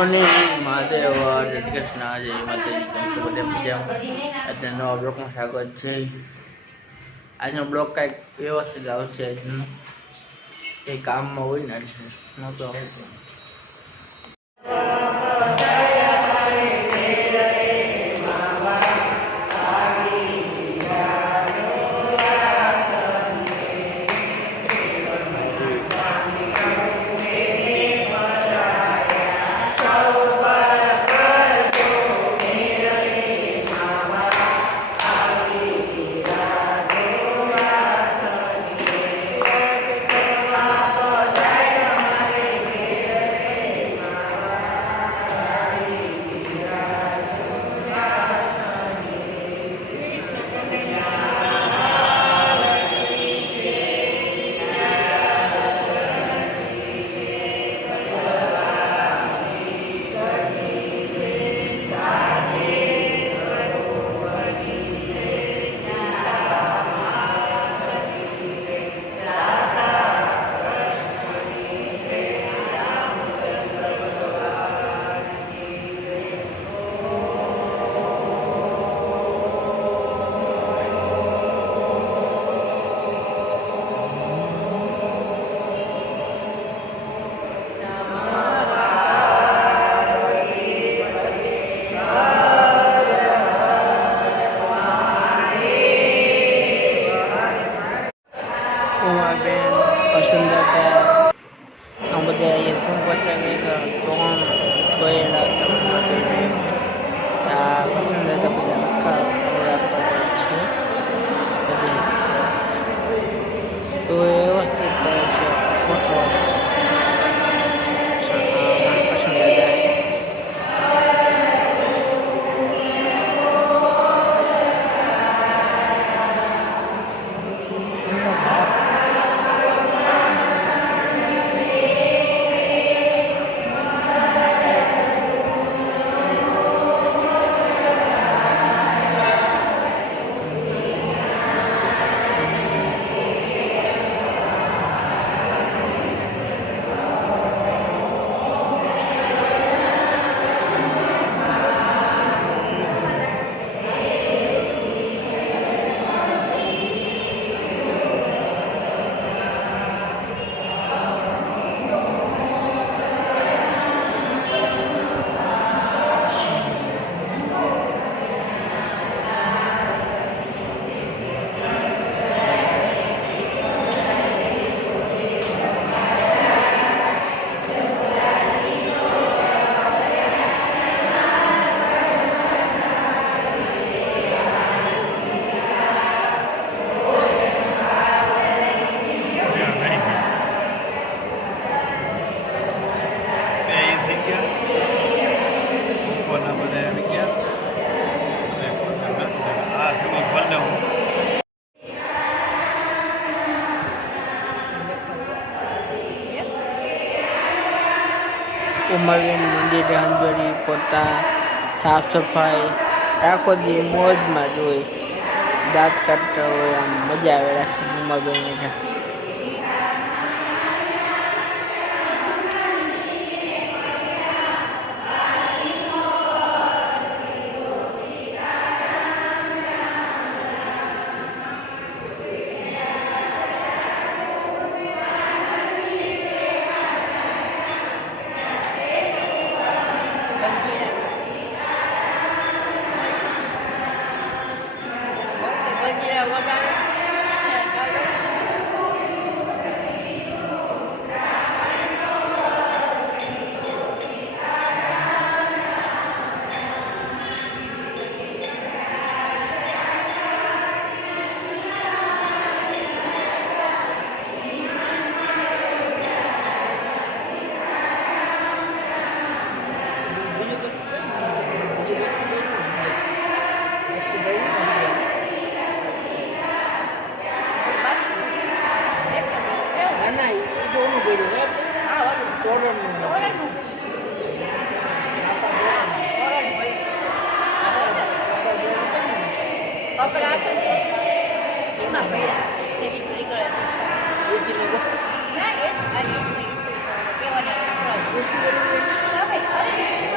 Morning, Mahadev, જય કૃષ્ણ, જય માતાજી, કેમ છો બધે મજામાં? આજે નવા બ્લોકમાં સ્વાગત છે. આજનો બ્લોક કાંઈક વ્યવસ્થિત આવશે આજનો. એ કામમાં હોય ને એટલે નહોતો આવતો ಕೊಚ್ಚಗೆ ತೊಗೊಂಡು ಕೊಯ್ಯಲ್ಲ ತಗೊಂಡು ಕೊಚ್ಚಂದ ತಪ್ಪಿದ ઉમરબેન મંદિરે અંજરી પોતા સાફ સફાઈ આખો દી મોજમાં જોઈ દાંત કાઢતા હોય આમ મજા આવે રાખે ઉમરબેન તોરણનું કપડા તો એમાં પડ્યા ઇસ્ત્રી કરે ઇસ્ત્રી ના એ અને ઇસ્ત્રી ઇસ્ત્રી કરે કેવાના ઇસ્ત્રી અરે બાલ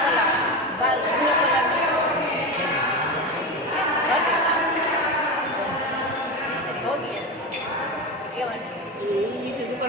કલાક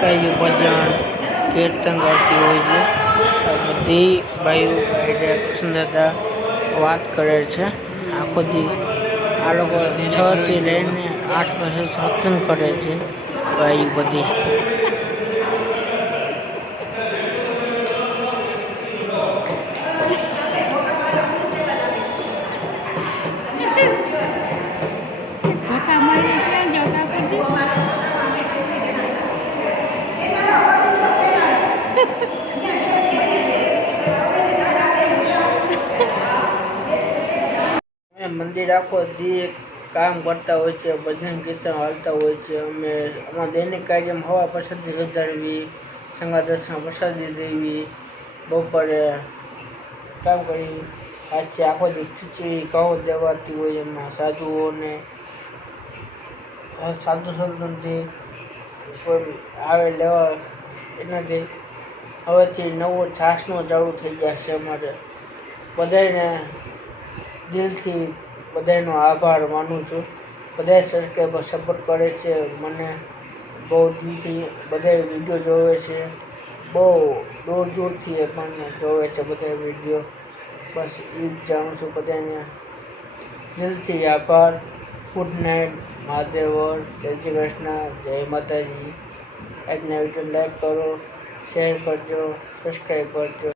પહેલું ભજન, કીર્તન કરતી હોય છે. બધી ભાઈઓ ભાઈ કૃષ્ણ દાદા વાત કરે છે. આખો દી આ લોકો છ થી લઈને આઠ પાસે સત્સંગ કરે છે. ભાઈ બધી. અમે આખો દી કામ કરતા હોય છે ભજન કીર્તન હાલતા હોય છે. અમે અમારા દૈનિક કાર્યમાં હવા પ્રસાદી વધારવી, સંગા દર્શન પ્રસાદી દેવી બપોરે કામ કરી આજે આખો દી ખીચડી, ઘઉં દેવાતી હોય એમાં સાધુઓને, સાધુ સંતોથી આવે લેવા એનાથી હવેથી નવો છાસનો ચાલુ થઈ ગયા છે અમારે. બધાને દિલથી બધાનો આભાર માનું છું. બધા સબસ્ક્રાઈબર સપોર્ટ કરે છે. મને બહુ દિલથી બધા વીડિયો જોવે છે. બહુ દૂર દૂરથી પણ જોવે છે બધા વીડિયો બસ એ જ જાણું છું બધાને દિલથી આભાર. ગુડ નાઇટ મહાદેવર જય કૃષ્ણ. જય માતાજી. આજના વીડિયો લાઈક કરો શેર કરજો સબસ્ક્રાઈબ કરજો.